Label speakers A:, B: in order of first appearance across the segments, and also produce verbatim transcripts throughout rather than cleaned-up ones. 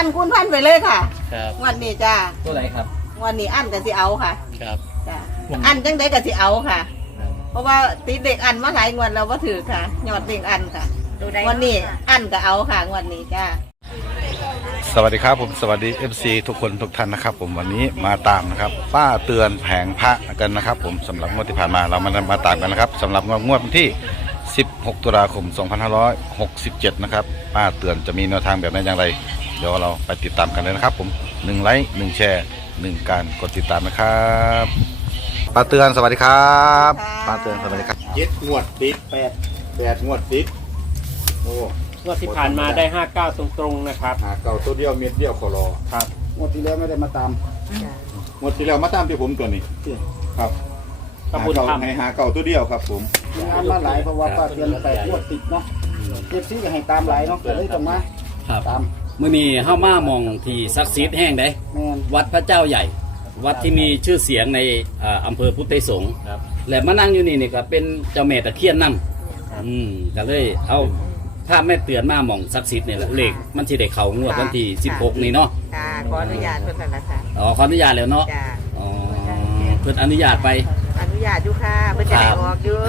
A: นคูณพันไปเลยค่ะ
B: ครับ
A: วันนี้จ้า
B: ตัวไหนครับ
A: วันนี้อันก็สิเอาค่ะ
B: ครับ
A: จ้าอันจังไดก็สิเอาค่ะ เพราะว่าติดเด็กอันมาหลายงวดแล้วว่าถือค่ะยอดเด็กอันค่ะวันนี้อันก็เอาค่ะวันนี้จ้า
C: สวัสดีครับผมสวัสดี เอฟ ซี ทุกคนทุกท่านนะครับผมวันนี้มาตามนะครับป้าเตือนแผงพระกันนะครับผมสำหรับงวดที่ผ่านมาเรามามาตามกันนะครับสำหรับงวดวันที่สิบหกตุลาคมสองพันห้าร้อยหกสิบเจ็ดนะครับป้าเตือนจะมีแนวทางแบบไหนอย่างไรเดี๋ยวเราไปติดตามกันเลยนะครับผมหนึ่งไลค์หนึ่งแชร์หนึ่งการกดติดตามนะครับป้าเตือนสวัสดีครับป้าเตือนสวัสดีครับ
D: เจ็ดงวดติดแปดแปดงวดติดโอ้
B: งวดที่ผ่านมาได้ห้าเก้าตรงๆนะครับ
D: หาเก่าตัวเดียวเม็ดเดียวขอรอ
B: ครับ
D: งวดที่แล้วไม่ได้มาตามงวดที่แล้วมาตามที่ผมตัวนี้ครับ
B: ขอบคุณ
D: หา
B: ครั
D: เก่า
B: บ
D: ให้หาเก่าตัวเดียวครับผม
E: งานมาหลายเพราะว่าป้าเตือนแปดงวดติดเนาะเจ็บซี่ก็ให้ตามหลายเนาะก็เลยต้องมา
F: ครับ
E: ตาม
F: มื่อนี้เฮ้ามามองที่ศักดิ์สิทธิ์แห่งใด
E: แม่น
F: วัดพระเจ้าใหญ่ วัดที่มีชื่อเสียงในอ่าอำเภอพุทธไทยสงฆ์
B: ครับ
F: และมานั่งอยู่นี่นี่ก็เป็นเจ้าแม่ตะเคียนนำอืมก็เลยเอาถ้าแม่เตือนมามองศักดิ์สิทธิ์นี่แหละเลขมันสิได้เข้างวดวันที่สิบหกนี่เนาะ
A: ค่ะขออนุญาตเพิ่นนั่นล่ะค่ะ
F: อ๋อขออนุญาตแล้วเนาะ
A: จ้า
F: อ๋อเพิ่นอนุญาตไป
A: อนุญาตอยู่ค่ะเพิ่นจะให้ออกอยู่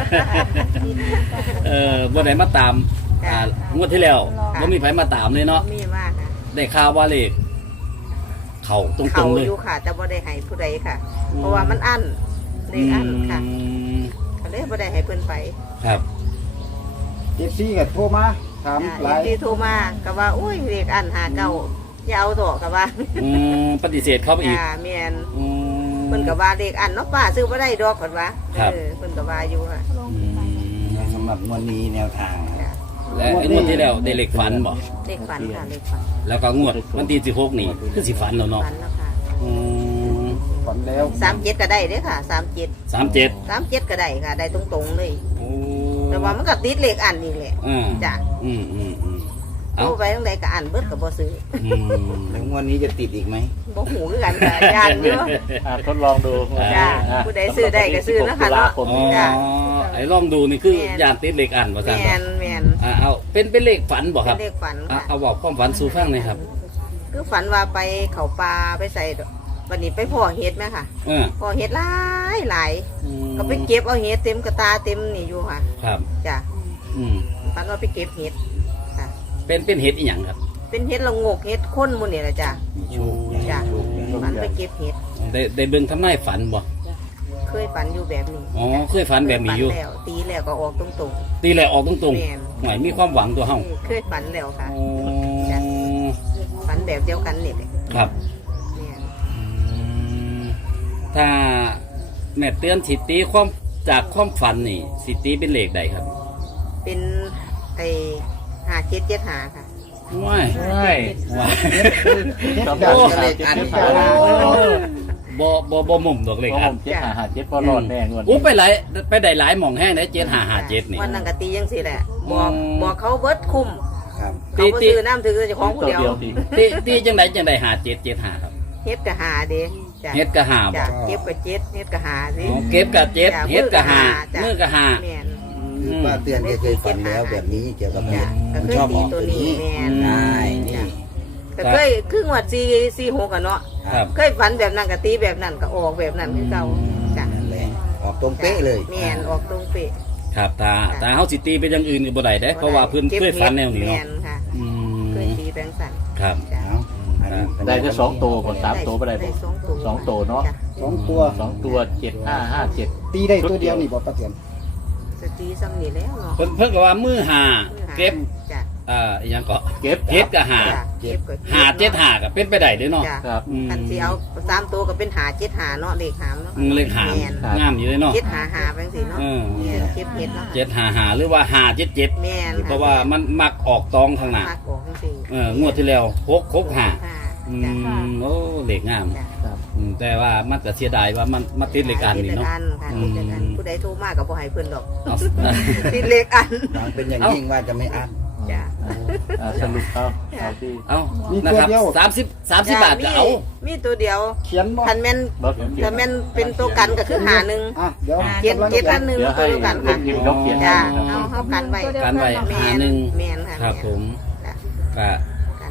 F: เออบ่ได้มาตาม
A: จ้ะ
F: อ่างวดที่แล้ว
A: ค่ะ
F: บ่มีไผมาตามเลยเนาะ
A: มีมากค่ะ
F: ได้ข่าวว่าเลขเข้าตร
A: เขา
F: งๆเลย
A: อยู่ค่ะแต่บ่ได้ให้ผู้ใดค่ะ เพราะว่ามันอั้นเลขอั้นค่ะ
F: อืม
A: ก็เลยบ่ได้ให้เพิ่นไป
F: ครับ
E: เจ็บซี่ก็โทรมาถาม
A: จ้า
E: หลาย
A: ที่โทรมาก็ว่าอุ้ยเลขอั้นหาเก้าอย่าเอาต่อก็ว่า
F: อืมปฏิเสธเขาไปอีก
A: จ้าแม่น
F: อืม
A: เพิ่นก็ว่าเลขอั้นเนาะป้าซื้อบ่ได้ดอกเพิ่นว่า
F: ครับ
A: เออเพิ่นก็ว่าอยู่ค่ะ
F: อืม
E: สำหรับงวดนี้แนวทาง
A: จ้า
F: และไอ้งวดที่แล้วได้เลขฝันบ่
A: เลขฝันค่ะเลขฝัน
F: แล้วก็งวดวันที่สิบหกนี่คือสิฝันแล้วเนาะ
A: ฝันแล้วค่ะ
F: อืม
E: ฝันแล้ว
A: สามเจ็ดก็ได้เด้อค่ะสามเจ็ด
F: สามเจ็ด
A: สามเจ็ดก็ได้ค่ะ ได้ตรงๆเลย
F: โอ้
A: แต่ว่ามันก็ติดเลขอันนี่แหละ
F: อ่า
A: จ้ะ
F: อืมอืมอืม
A: โทรไปตั้งใดก็อันเบิดก็บ่ซื้อ
F: อืม
E: แล้วงวดนี้จะติดอีกไหม
A: บ่หูคือกันค่ะย่านอยู่
B: อ่าทดลองดู
A: จ้ะผู้ใดซื้อได้ก็ซื้อนะคะเนาะ
B: ผม
F: อ๋อ
A: จ้ะ
F: ไอ้ลองดูนี่คือ
A: แม่น
F: ยานติดเลขอันว่าซั่น
A: แม่
F: บ่
A: นแม่น
F: อ่าเอาเป็นเป็นเลขฝันบ่ค
A: เป็
F: รับ
A: นเลขฝัน
F: อ่ะ
A: ค่ะ
F: เอาบอกความฝันสู่ฟังหน่อยครับ
A: คือฝันว่าไปเขาปลาไปใส่วันนี้ไปพ่อเห็ดไหมค่ะ
F: เออ
A: พ่อเห็ดหลายหลาย
F: อืม
A: ก็ไปเก็บเอาเห็ดเต็มกระตาเต็มนี่อยู่ค่ะ
F: ครับ
A: จ้ะ
F: อืม
A: ฝันว่าไปเก็บเห็ดค่ะ
F: เป็นเป็นเห็ดอีหยังครับ
A: เป็นเห็ดละโงกเห็ดข้นหมูนี่แหละจ้ะจ้ะฝันไปเก็บเห็ด
F: ได้ได้เบิ่งทำนายฝันบ่
A: เคยฝันอยู่แบบนี้
F: อ๋อเคยฝันแบบนี้อยู่
A: ฝัแล้วตีแล้วก็ออกตรง
F: ตีแหละออกตรง
A: แม่น
F: ๆหมายมีความหวังตัวเฮา
A: ๆเคยฝันแล้วค่ะ
F: อ๋อ
A: ฝันแบบเดียวกันนี่แหละ
F: ครับ
A: เนี่ย
F: อืมถ้าแม่เตือนสิตีความจากความฝันนี่สิตีเป็นเลขใดครับ
A: เป็นไอ้หาเจ็ดเจ็ดหาค่ะ
F: ว้าย
B: ใช่
F: ว้าย
B: ครับ
F: โอ้
B: เลขอัน
F: บ่บ่บ่มุมดอกเลข
B: ผ
F: อัน
B: มเจ็ดหาหาเจ็ดพอรอดแน่งวด
F: โอ้ไปหลายไปได้หลายหม่องแห้งได้เจ็ดห้าห้าเจ็ดนี่
A: วันนั้นก็ตียังสิแหละ บอก
F: อืม
A: บอกเขาเบิดคุ้ม
E: ครับ
A: เขาบ่ซื้อน้ำถือเจ้าของผู้
B: ตัว
A: เดียว
B: เดียวที
F: ตีตีจังไดจังไดห้าเจ็ดเจ็ดห้าครับ
A: เฮ็ดก็หาเด้จ้ะ
F: เฮ็ดก็ห้าบ่
A: จ้ะเก็บก็เจ็ดเฮ็ดก็หาสิ
F: อ๋อเก็บกับเจ็ด
A: จ้ะ
F: เฮ็ดกับห้า
A: จ้ะ
F: มือกับห้า
A: แม่น
F: อืม
E: ป้าเตือนแกเคยฝันแล้วแบบนี้เกี่ยวกับ
A: จ้ะ
E: เห็ด
A: ก็
E: มัน
A: เคย
E: ชอบ
A: ตี
E: ออก
A: ตั
E: ตัว ว
A: นี้
E: นี้
A: แม่น
E: ได้นี่
A: จ้ะก็เคยครึ่งวัดสี่สี่หกอะเนาะ
F: ครับ
A: เคยฝันแบบนั้นก็ตีแบบนั้นก็ออกแบบนั้นคือเก่าจ้ะ
E: นั่นแหละออกตรงเป๊ะเลย
A: แม่นออกตรงเป๊ะ
F: ครับตาตาเฮาสิตีไปอย่างอื่นก็บ่ได้เด้เพราะว่าเพิ่นเคยฝันแนวนี้
A: แม่
F: เนาะ
A: นค่ะ
F: อื
A: เคย
F: ม
A: ตีแบงสัน
F: ครับ
A: จ้ะ
E: เอาอันนี้เป็น
B: ได้แค่สองตัวผลสามตัวไม่ได้
A: ได้
B: บ่
A: สองตัว
B: สองตัวเนาะ
A: จ้
E: สองตัว
B: สองตัวเจ็ดห้าห้าเจ็ด
E: ตีได้ตัวเดียวนี่บอกป้าเตือน
A: สตีซ้ำนี่แล้วเนาะ
F: เพิ่นเพิ่นก็ว่ามือห้าเก็บ
A: จ้ะ
F: อ่าอีหยังก็
B: เก็บ
F: เฮ็ดกับห้า
A: จ้ะเก็บก็
F: ห้าเจ็ดห้าก็เป็นไปได้เด้อเนาะ
A: จ้ะ
B: ครับ
F: อืม
A: คันสิเอาสามตัวก็เป็นหาเจ็ดหาเนาะเลขหามเนาะ
F: อืมเลขหาม
A: แม่น
F: งามอยู่เลยเนาะ
A: เจ็ดหาหาแบงสิเนาะ
F: เออ
A: แม่นเก็บเห็ดเนาะ
F: เจ็ดห้าห้าหรือว่าห้าเจ็ดเจ็ด
A: แม่น
F: เพราะว่ามันมักออกตองข้างหน้า
A: มักออกจังซี่
F: เอองวดที่แล้วหกหกห้า
A: ค่ะ
F: อื
A: จ้ะ
F: มโอ้เลขงาม
A: จ้ะ
B: ครับ
F: อืมแต่ว่ามันก็เสียดายว่ามันมาติดเลขอันนี่เนาะ
A: ติดเลขอันค่ะติดเลขอัน
F: อืม
A: ผู้ใดโทรมาก็บ่ให้เพิ่นดอก
F: เอา
A: ติดเลขอัน
E: หวังเป็นอย่างยิ่งว่าจะไม่อั้น
A: จ้ะ
B: อ่าสรุปเอาเอาที่
F: เอา
E: มี
F: นะ
E: ตัว
F: ครับ
E: เดียว
F: สามสิบสามสิบบาทก็เอา
A: มีมีตัวเดียว
E: เขียนบอก
A: คันแม่น
B: รถเขีย
A: คันแม่นเป็นตัวกันก็คือหาหนึ่ง
E: อ่ะเดี๋ยว
A: เจ็ด
E: กำลัง
A: เจ็ด
E: จะ
A: อันหนึ่ง
B: เดี๋ยว
A: ตั
B: ให้
A: วกัน
B: เล่
A: ค่ะ
B: นยิมนกเขียน
A: จ้ะ
B: ให้นะครับ
A: เอาเฮากันไว้
F: กันไว้
A: แม่
F: หาน หนึ่ง
A: แม่นค่ะ
F: ครับผม
A: จ้ะ
F: ก็
A: กันเอา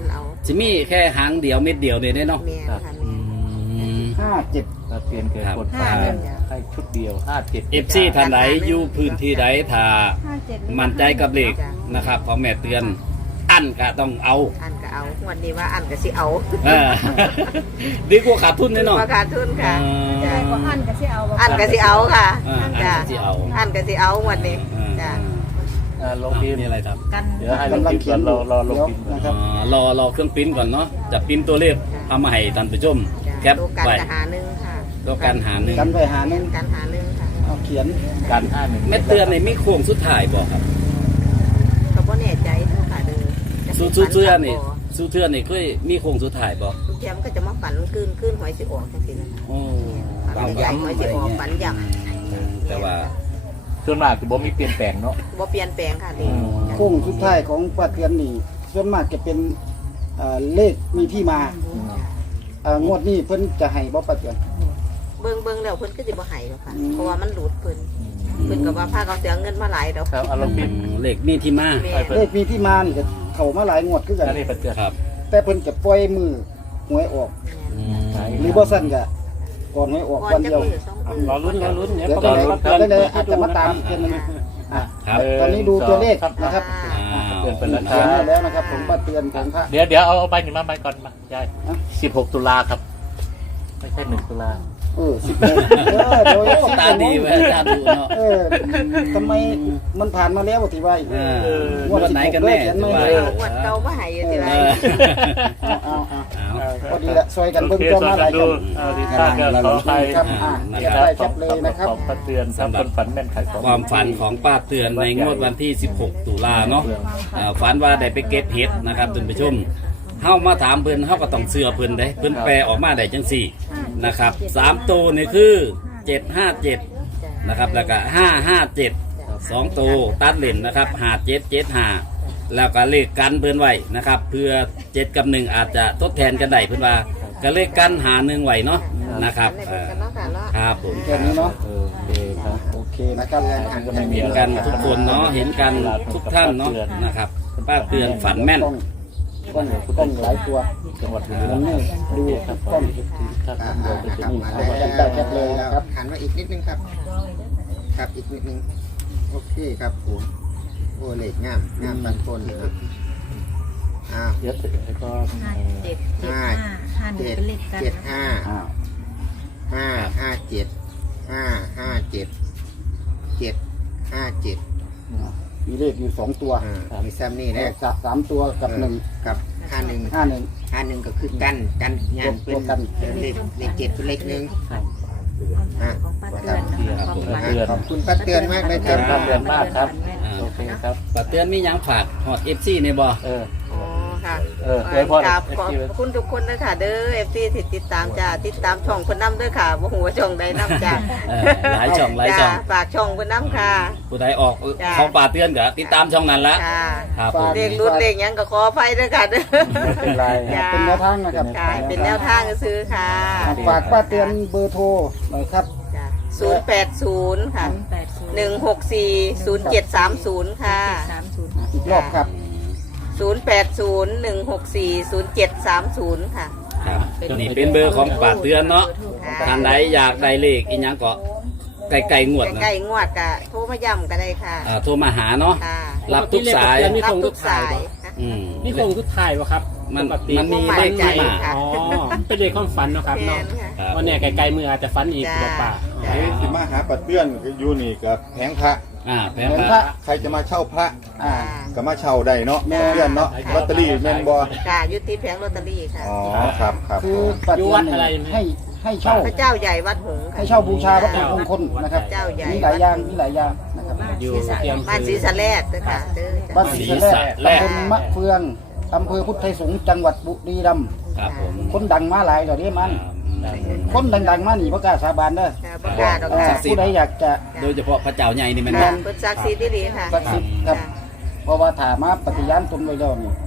F: สิมีแค่หางเดียวเม็ดเดียวเนี่ยเนาะ
A: แม่นค่ะ
F: อืม
E: ห้าเจ็ด
B: ถ้าเปลี่ยนเกิด
F: ครับ
B: กดฟ้าให้ชุดเดียวห้าเจ็ด
F: เอฟซีท่านไหนอยู่พื้นที่ใดถ้ามั่นใจกับเลขนะครับของแม่เตือนอันก็ต้องเอา
A: อันก็เอาวันนี้ว่าอันก็สิเอา
F: เออ ดีกว่าขาดทุนแน่นอน
A: ราคาทุนค่ะ
F: อืม
A: จ้ะ
G: อันก็สิเอาบ่
A: อันก็สิเอาค่ะ
F: อ่าอัน
A: จ้ะ
F: ก็สิเอา
A: อันก็สิเอาวันนี้
F: อืม
A: จ้ะ
B: อ่าลงพิมพ์
F: มีอะไรครับ
G: กัน
B: เดี๋ยวให้ลงพิมพ์ก่อนรอรอลงพิมพ์ก่อน
E: นะครับ
F: อ่ารอรอเครื่องปริ้นก่อนเนาะจะปริ้นตัวเลขเอามาให้ท่านผู้ชมแค
A: จ้ะ
F: ป
A: ตัวกัน
F: ไว้
A: จะหาหนึ่งค่ะ
F: ตัวการหาหนึ่ง
E: กันไปหาหนึ่ง
A: กันหาหนึ่งค่ะ
E: เอาเขียน
B: การห้าหนึ่ง
F: แม่เตือนในมีโค้งสุดท้ายบ่ครับ
A: ก็บ่แน่ใจเท่าค่ะเด้อ
F: สู้สู้เทื่อนี่สู้เทื่อนี่เคยมีโค้งสุดท้ายบ่
A: ทุกเทียมก็จะมาฝันคืนคืนหอยสิออกจังซี่นะคะ
F: โอ้
A: ฝันใหญ่หอยสิออกฝันย่ำ
F: แต่ว่า
B: ส่วนมากจะบ่มีเปลี่ยนแปลงเนาะ
A: บ่เปลี่ยนแปลงค่ะเด็ก
E: โค้งสุดท้ายของป้าเตือนนี่ส่วนมากจะเป็นเอ่อเลขมีที่มาเอ่องวดนี้เพิ่นจะให้บ่ป้าเตือน
A: เบิ่งเบิ่งแล้วเพิ่นก็สิบ่ให้หรอกค่ะเพราะว่ามันหลุดเพิ่นเพิ่นก็ว่าพาเขาเสียเงินมาหลายดอก
B: ครับเอาลงพิมพ์
F: เลขมีที่มา
A: แม่
E: เลขมีที่มานี่ก็เข้ามาหลายงวดคือกัน
B: อันนี้เป็นเตือน
F: ครับ
E: แต่เพิ่นจะปล่อยมือหวยออก
F: อืม
E: หรือบ่ซั่นก็ก่อนหวยออก
A: ก่อ
E: วัน น
A: จะ
E: เดียว
A: มือสองมือ
G: รอลุ้นรอลุ้นเนี่ย
E: เดี๋ยว
G: ก็
E: ได้
G: ต้อง
E: ได้ได้อาจจะมาตามอีกทีนึงอ่ะ
F: ครับ
E: ตอนนี้ดูตัวเลขนะครับ
F: อ้าว
B: เตือนเป็นรา
E: เขี
B: คา
E: ยนให้แล้วนะครับผมป้าเตือนของพระ
B: เดี๋ยวเดี๋ยวเอาเอาใบหนึ่งมาใบก่อนมายายสิบหกตุลาครับ ไม่ใช่หนึ่งตุลา
E: เออสิบเอ็ดเออเดี๋ยว
F: โอ้ตาดีเว้ยตาดูเนาะ
E: เออทำไมมันผ่านมาแล้วที่ว่า
F: เอองวดไหนกันแน่
E: เขียน
F: จะ
E: ไม่
F: ว่า
E: ได้
A: งวดเก่ามาให้อยู่ที่ไร
F: เออ
E: เอาเอาเอา
F: เอา
E: พอดีละซอยกัน
B: โอ
E: เบิ่ง
B: เค
E: ตัว
B: สวั
E: มา
B: ส
E: หลาย
B: ดี
E: กัน
B: เอาดีต้าก็ขอไป
E: ครับอ่า
F: นะ
E: เก็บ
F: ครับ
E: ได้แคปเลยนะครับ
B: ขอบเตือนครับคนฝันแม่นขายของ
F: ความฝันของป้าเตือนในงวดวันที่ สิบหก ตุลาเนาะอ่าฝันว่าได้ไปเก็บเห็ดนะครับท่านผู้ชมเฮามาถามเพิ่นเฮาก็ต้องเชื่อเพิ่นได้เพิ่นแปลออกมาได้จังสี่นะครับสามตัวนี่คือเจ็ดห้าเจ็ดนะครับแล้วก็ห้าห้าเจ็ดสองตัวตัดเล่นนะครับห้าเจ็ดเจ็ดห้าแล้วก็เลขกันเพิ่นไว้นะครับเพื่อเจ็ดกับหนึ่งอาจจะทดแทนกันได้เพิ่นว่าก็เลขกันหาหนึ่งไว้เนาะนะครับ
A: ใน
F: เอ
A: เบิ่ง
F: อ
A: กันเนาะค่ะเนาะ
F: ครับผม
E: แค่นี้เนาะ
B: เออโอเคครับ
E: โอเคนะครับ
B: ก็ไม่มี
F: เห็น
B: อะไร
F: กันทุกคนเนาะเห็นกันทุกท่านเนาะนะครับป้าเตือนฝันแม่น
E: กล้องกล้องกล้องหลายตัว
B: จังหวัดบุรี
E: ผ
B: รั
E: ม
B: ม
E: นี่
B: ย์
E: ดูกล้อง
B: ครับเดี๋ยวจะมี
E: เอาไปได้แคปเลยนะครับ
H: หันมาอีกนิดนึงครับ ครับอีกนิดนึง โอเคครับผมโอ้เหล็กงามงามปันคนนะครับอ้าว
B: เยอะแล้วก็
G: เจ็ดเจ็ดห้าห้าหนึ่ง
H: เจ็ด
G: เป็นเลขกัน
H: เจ็ดห้า
E: อ้าว
H: ห้าห้าเจ็ดห้าห้าเจ็ดเจ็ดห้าเจ็ด
E: มีเลขอยู่สองตัว
H: อ่ามีแซมนี่
E: เล
H: นะ
E: ขสามสามตัวกับหนึ่ง
H: กับห้าหนึ่ง
E: ห้าหนึ่ง
H: ห้าหนึ่งก็คือกันกันงานเป็น
E: ตัวกัน
H: เลขเลขเจ็ดเป็นเลขหนึ่งอ่ะ
G: ของป้าเตือนนะคะของป้า
B: เตือน
H: ขอบคุณป้าเตือนมากเลยครับ
B: ครับเตือนมากครับ
F: อ่า
B: โอเคครับ
F: ป้าเตือนมีหยังฝากฮอด เอฟ ซี ในบ่
B: เออ
A: อ๋อค่ะ
B: เอออวยพร
A: ครับ
B: เอฟ
A: ขอบ
B: ซี
A: คุณทุกคนด้วยค่ะเด้อเอฟซีที่ติดตามจ้าติดตามช่องคนน้ำด้วยค่ะบ่หัวาช่องใดน้ำจ้า
F: เออหลายช่องหลายช่อง
A: จ้ฝากช่องคนน้ำค่ะ
F: ผู้ใดออก
A: จ้า
F: ของป้าเตือนก็ติดตามช่องนั้นละ
A: ค่ะ
F: ครับผม
A: เลขรุ่นเลขหยังก็ขออภัยด้วยค่ะเด้อ
B: ไม่เป็นไร
A: จ้า
E: เป็นแนวทางนะครับ
A: ค่ะเป็นแนวทางซื้อค่ะ
E: ฝากป้าเตือนเบอร์โทรหน่อยครับ
A: ศูนย์แปดศูนย์ค่ะ
G: แปดศูนย์
A: หนึ่งหกสี่ศูนย์เจ็ดสามศูนย์ค่ะ
G: สามศูนย์
E: อีกรอบครับ
A: ศูนย์แปดศูนย์หนึ่งหกสี่ศูนย์เจ็ดสามศูนย์ค่ะ
F: ครับนี่เป็นเบอร์ของป้าเตือนเนาะ
A: ค่ะ
F: ท่านใดอยากได้เลขอีหยังก็ไกลๆงวดนะ
A: ใกล้ๆงวดกะโทรมาย่ำก็ได้ค่ะ
F: อ่าโทรมาหาเนาะ
A: ค่ะ
F: รับทุกสาย
A: รับทุกสายค่ะ
F: อืม
G: นี่คงทุกถ่ายวะครับ
F: มัน
G: ปกติ
F: มันมี
A: ผมหมาย
F: เลข
A: ใจ
F: ที่มา
A: ค่ะ
G: อ๋อเป็นเลขความฝันเนาะครับ
A: แม่
G: เนาะ
A: นค่ะ
F: ครับ
G: วันเนี้ยไกลๆมืออาจจะฝันอีก
A: จ้า
G: บอกป่า
A: จ้า
D: ไอ้สิมาหาปัดเตือนก็อยู่นี่กับแผงพระ
F: อ่าแผง
E: แผง
F: พ
E: พ
F: ระ
E: ระ
D: ใครจะมาเช่าพระ
E: อ่า
D: ก็มาเช่าได้เนาะเตือนเนาะลอตเตอรี่แม่นบ่
A: ค่ะยุติแผงลอตเตอรี่ค่ะ
D: อ๋อครับครับ
E: คือป้าเตือนนี่ให้ให้เช่า
A: พระเจ้าใหญ่วัดหงส์ค่ะ
E: ให้เช่าบูชาวัตถุมงคลนะครับ
A: เจ้าใหญ่
E: มีหลายอย่างมีหลายอย่างนะครับ
G: อยู่เตรียม
A: บ้านศรีสะแลดด้วยค่ะเด้อ
E: บ้าน
A: จ้ะ
E: ศรีสะแลดตำบลมะเฟืองอำเภอพุทธไทยสงฆ์จังหวัดบุรีรัมย์
F: ครับผม
E: คนดังมาหลายเดี๋ยวนี้มัน คนดังๆมาหนีประกล้าศสาบานเด้อ
A: ค่ะประกาศออก
E: เอ่อ
A: ค่ะ
E: ผู้ใดอยากจะ
F: โดยเฉพาะพระเจ้าใหญ่นี่แมัน
A: ค่ะ
F: บ่
A: เปิดซักซีดีๆค่ะ
E: ศักดิ์สิทธิ์ครับ เพราะว่าถามาปฏิญาณตนไว้แล้วนี่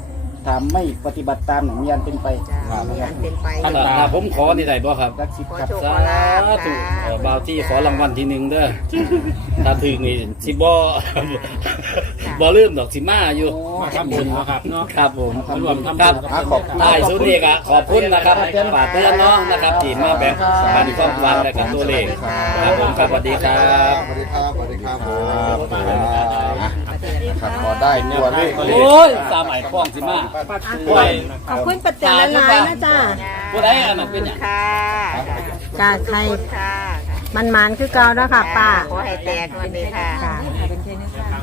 E: ถ้าไม่ปฏิบัติตามหนังยันเป็นไป
H: จ้ามีอันเป็นไป
F: ถ้าถ้าผมขอนี่ได้บ่ครับ
E: รักสิบ
H: ขอ
E: ครับ
H: โชค
F: สา
H: ขอลาบ
F: ธุ
H: ค่ะ
F: เอ่อบ่าวที่ขอรางวัลที่หนึ่งเด้อถ้าถึงนี่สิบ่บ่ลืมดอกสิมาอยู่
G: มาทำบุญเนาะครับเนาะ
F: ครับผม
G: มารวมทำ
F: ค
G: บุ
F: รับ
G: ญกับ
D: อ่ะขอบ
F: ท้ายสุดนี้ก็ขอบคุณนะครับป่าเตือนเนาะนะครับที่มาแบ่งปันความฝันและกับตัวเลขครับผมครับสวัสดีครับ
D: สวัสดีครับสวัสดีครับผมนะครับพอได้ตัวเลข
F: โอ้ยตามไอ้ป้องสิมา
G: ป่วย
I: ขอบคุณปัจจัยหลายๆนะจ้า
F: ผู้ใดอันนั้นเป็นหยัง
H: ค่ะ
I: กาใคร
H: ขอบคุณค่ะ
I: มันมันๆคือเก่าแล้วค่ะป้า
H: ขอให้แตกวันนี้ค่ะ
I: ค่ะ